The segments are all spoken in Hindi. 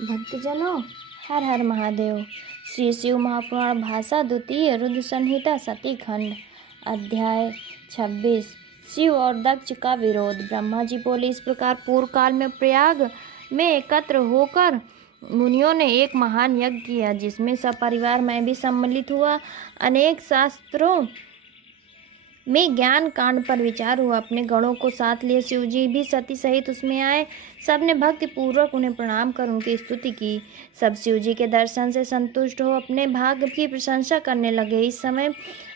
भक्तजनों, हर हर महादेव। श्री शिव महापुराण भाषा द्वितीय रुद्र संहिता सती खंड अध्याय 26। शिव और दक्ष का विरोध। ब्रह्मा जी बोले, इस प्रकार पूर्व काल में प्रयाग में एकत्र होकर मुनियों ने एक महान यज्ञ किया, जिसमें सपरिवार मैं भी सम्मिलित हुआ। अनेक शास्त्रों में ज्ञान कांड पर विचार हुआ। अपने गणों को साथ लिए शिव जी भी सती सहित उसमें आए। सबने भक्ति पूर्वक उन्हें प्रणाम कर उनकी स्तुति की। सब शिव जी के दर्शन से संतुष्ट हो अपने भाग्य की प्रशंसा करने लगे। इस समय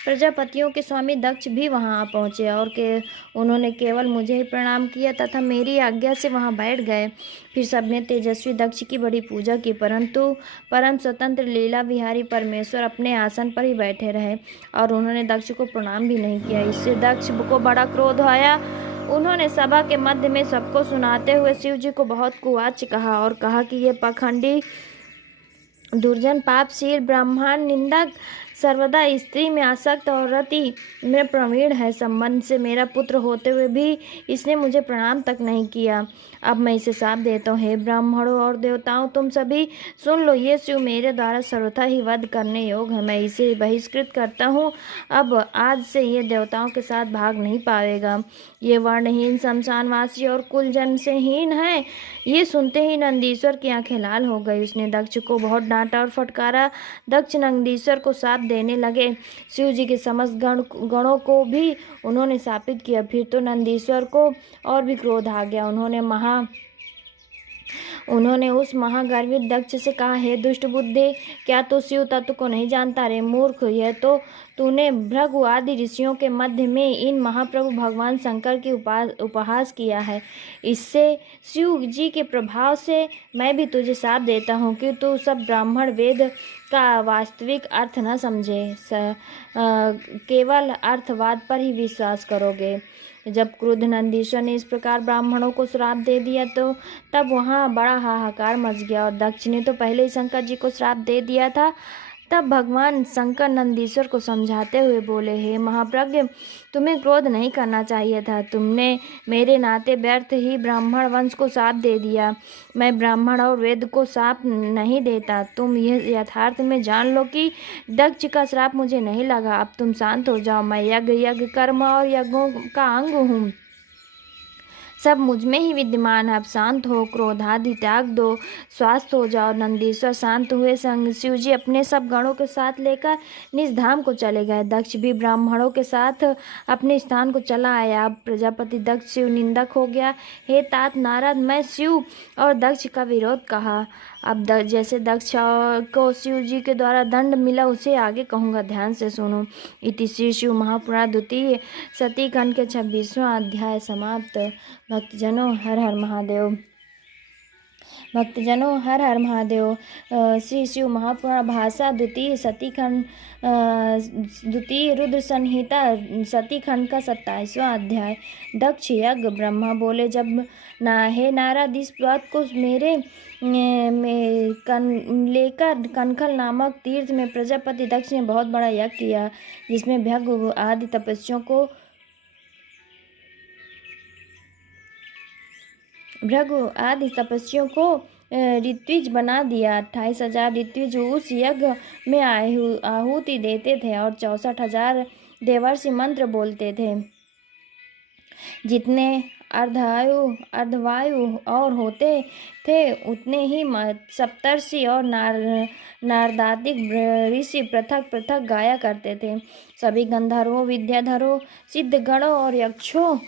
प्रजापतियों के स्वामी दक्ष भी वहां आ पहुंचे और उन्होंने केवल मुझे ही प्रणाम किया तथा मेरी आज्ञा से वहां बैठ गए। फिर सबने तेजस्वी दक्ष की बड़ी पूजा की, परंतु परम स्वतंत्र लीला विहारी परमेश्वर अपने आसन पर ही बैठे रहे और उन्होंने दक्ष को प्रणाम भी नहीं किया। इससे दक्ष को बड़ा क्रोध आया। उन्होंने सभा के मध्य में सबको सुनाते हुए शिव जी को बहुत कुवाच्य कहा और कहा कि ये पाखंडी दुर्जन पापशील ब्राह्मण निंदक सर्वदा स्त्री में आसक्त और रति में प्रवीण है। संबंध से मेरा पुत्र होते हुए भी इसने मुझे प्रणाम तक नहीं किया। अब मैं इसे साथ देता हूँ। हे ब्राह्मणों और देवताओं, तुम सभी सुन लो। ये शिव मेरे द्वारा सर्वथा ही वध करने योग्य है। मैं इसे बहिष्कृत करता हूँ। अब आज से ये देवताओं के साथ भाग नहीं पाएगा। ये वर्णहीन शमशानवासी और कुलजन से हीन है। ये सुनते ही नंदीश्वर की आंखें लाल हो गई। उसने दक्ष को बहुत डांटा और फटकारा। दक्ष नंदीश्वर को साथ देने लगे। शिव जी के समस्त गणों को भी उन्होंने शापित किया। फिर तो नंदीश्वर को और भी क्रोध आ गया। उन्होंने उस महागर्वित दक्ष से कहा, हे दुष्ट बुद्धे, क्या तू शिव तत्व को नहीं जानता रे मूर्ख? यह तो तूने भृगु आदि ऋषियों के मध्य में इन महाप्रभु भगवान शंकर की उपहास किया है। इससे शिव जी के प्रभाव से मैं भी तुझे साथ देता हूँ कि तू सब ब्राह्मण वेद का वास्तविक अर्थ न समझे, केवल अर्थवाद पर ही विश्वास करोगे। जब क्रुद्ध नंदीश्वर ने इस प्रकार ब्राह्मणों को श्राप दे दिया तो तब वहाँ बड़ा हाहाकार मच गया और दक्ष ने तो पहले ही शंकर जी को श्राप दे दिया था। तब भगवान शंकर नंदीश्वर को समझाते हुए बोले, हे महाप्रज्ञ, तुम्हें क्रोध नहीं करना चाहिए था। तुमने मेरे नाते व्यर्थ ही ब्राह्मण वंश को शाप दे दिया। मैं ब्राह्मण और वेद को शाप नहीं देता। तुम यह यथार्थ में जान लो कि दक्ष का श्राप मुझे नहीं लगा। अब तुम शांत हो जाओ। मैं यज्ञ कर्म और यज्ञों का अंग हूँ। सब मुझ में ही विद्यमान है। अब शांत हो, क्रोधादि त्याग दो, स्वस्थ हो जाओ। नंदीश्वर शांत हुए। संग शिव जी अपने सब गणों के साथ लेकर निज धाम को चले गए। दक्ष भी ब्राह्मणों के साथ अपने स्थान को चला आया। अब प्रजापति दक्ष शिव निंदक हो गया। हे तात नारद, मैं शिव और दक्ष का विरोध कहा। अब जैसे दक्ष को शिव जी के द्वारा दंड मिला उसे आगे कहूँगा, ध्यान से सुनो। इति श्री शिव महापुराण द्वितीय सती खंड के 26वां अध्याय समाप्त। भक्तजनों, हर हर महादेव। भक्तजनों, हर हर महादेव। श्री शिव महापुराण भाषा द्वितीय सती खंड द्वितीय रुद्र संहिता सती खंड का 27वां अध्याय। दक्ष यज्ञ। ब्रह्मा बोले, जब हे नारद, इस बात को मेरे लेकर कनखल नामक तीर्थ में प्रजापति दक्ष ने बहुत बड़ा यज्ञ किया, जिसमें भृगु आदि तपस्वियों को ऋत्विज बना दिया। 28,000 ऋत्विज उस यज्ञ में आहुति देते थे और 64,000 देवर्षि मंत्र बोलते थे। जितने अर्धवायु और होते थे उतने ही सप्तर्षि और नारदादिक ऋषि पृथक पृथक गाया करते थे। सभी गंधर्वों, विद्याधरों, सिद्धगणों और यक्षों,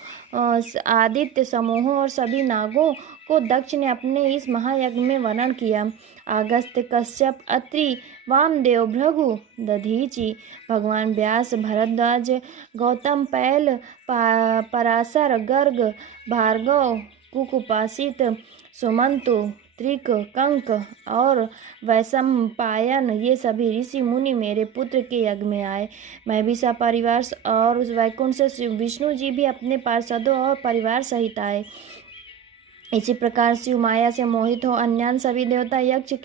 आदित्य समूहों और सभी नागों को दक्ष ने अपने इस महायज्ञ में वर्णन किया। अगस्त्य, कश्यप, अत्रि, वामदेव, भृगु, दधीचि, भगवान व्यास, भरद्वाज, गौतम, पैल, पराशर, गर्ग, भार्गव, कुकुपासित, सुमंतु, त्रिक, कंक और वैशंपायन, ये सभी ऋषि मुनि मेरे पुत्र के यज्ञ में आए। मैं भी सपरिवार और वैकुंठ से विष्णु जी भी अपने पार्षदों और परिवार सहित आए। इसी प्रकार शिव माया से मोहित हो अन्यान सभी देवता यज्ञ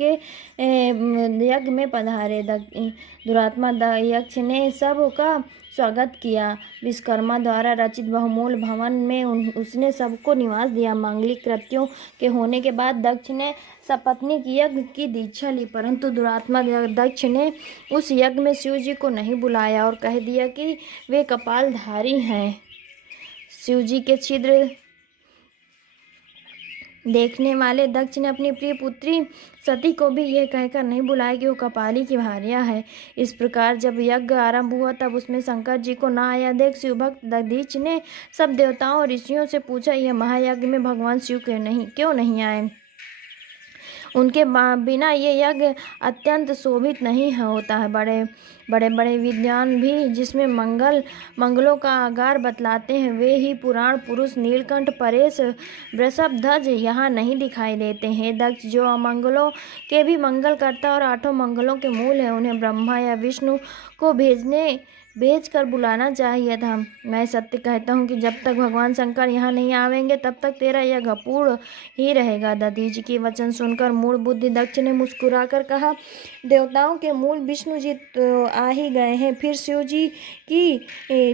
में पधारे। दुरात्मा यक्ष ने सबका स्वागत किया। विश्वकर्मा द्वारा रचित बहुमूल्य भवन में उसने सबको निवास दिया। मांगलिक कृत्यों के होने के बाद दक्ष ने सपत्नीक यज्ञ की दीक्षा ली, परंतु दुरात्मा दक्ष ने उस यज्ञ में शिव जी को नहीं बुलाया और कह दिया कि वे कपालधारी हैं। शिव जी के छिद्र देखने वाले दक्ष ने अपनी प्रिय पुत्री सती को भी यह कहकर नहीं बुलाया कि वो कपाली की भार्या है। इस प्रकार जब यज्ञ आरंभ हुआ तब उसमें शंकर जी को न आया देख शिवभक्त दधीच ने सब देवताओं और ऋषियों से पूछा, यह महायज्ञ में भगवान शिव क्यों नहीं आए? उनके बिना ये यज्ञ अत्यंत शोभित नहीं होता है। बड़े विद्वान भी जिसमें मंगलों का आगार बतलाते हैं, वे ही पुराण पुरुष नीलकंठ परेश वृषभध्वज यहाँ नहीं दिखाई देते हैं। दक्ष जो अमंगलों के भी मंगल करता और 8 मंगलों के मूल है, उन्हें ब्रह्मा या विष्णु को भेज कर बुलाना चाहिए था। मैं सत्य कहता हूँ कि जब तक भगवान शंकर यहाँ नहीं आवेंगे तब तक तेरा यज्ञ अपूर्ण ही रहेगा। दधीचि के वचन सुनकर मूढ़ बुद्धि दक्ष ने मुस्कुराकर कहा, देवताओं के मूल विष्णु जी तो आ ही गए हैं, फिर शिव जी की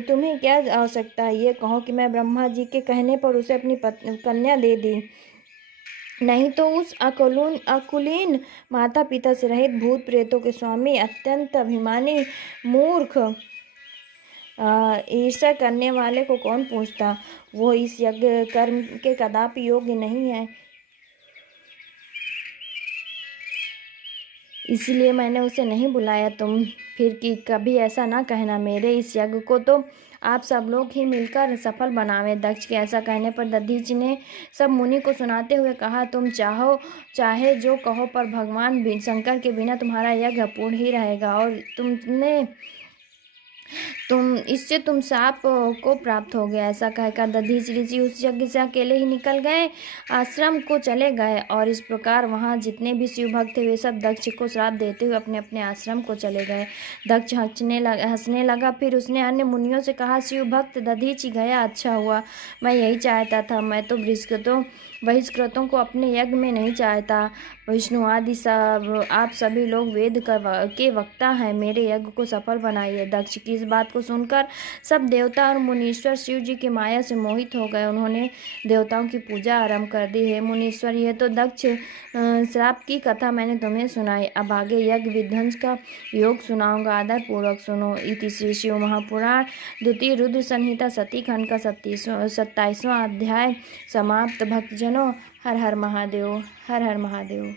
तुम्हें क्या आवश्यकता है? ये कहो कि मैं ब्रह्मा जी के कहने पर उसे अपनी कन्या दे दी, नहीं तो उस अकुलीन माता पिता से रहित भूत प्रेतों के स्वामी अत्यंत अभिमानी मूर्ख ईर्ष्या करने वाले को कौन पूछता? वो इस यज्ञ कर्म के कदापि योग्य नहीं है, इसलिए मैंने उसे नहीं बुलाया। तुम फिर कि कभी ऐसा ना कहना, मेरे इस यज्ञ को तो आप सब लोग ही मिलकर सफल बनावे। दक्ष के ऐसा कहने पर दधीचि ने सब मुनि को सुनाते हुए कहा, तुम चाहे जो कहो, पर भगवान शंकर के बिना तुम्हारा यज्ञ अपूर्ण ही रहेगा और इससे तुम साप को प्राप्त हो गया। ऐसा कहकर दधीचि ऋषि उस यज्ञ से अकेले ही निकल गए, आश्रम को चले गए और इस प्रकार वहाँ जितने भी शिव भक्त थे वे सब दक्ष को श्राप देते हुए अपने अपने आश्रम को चले गए। दक्ष हंसने लगा। फिर उसने अन्य मुनियों से कहा, शिव भक्त दधीचि गया, अच्छा हुआ, मैं यही चाहता था। मैं तो बहिष्कृतों को अपने यज्ञ में नहीं चाहता। विष्णु आदि सब आप सभी लोग वेद के वक्ता हैं, मेरे यज्ञ को सफल बनाइए। दक्ष की इस बात को सुनकर सब देवता और मुनीश्वर शिव जी की माया से मोहित हो गए। उन्होंने देवताओं की पूजा आरंभ कर दी है। मुनीश्वर, यह तो दक्ष श्राप की कथा मैंने तुम्हें सुनाई, अब आगे यज्ञ विध्वंस का योग सुनाऊंगा, आदर पूर्वक सुनो। इति श्री शिव महापुराण द्वितीय रुद्र संहिता सती खंड का 27वां अध्याय समाप्त। भक्तजनों, हर हर महादेव, हर हर महादेव।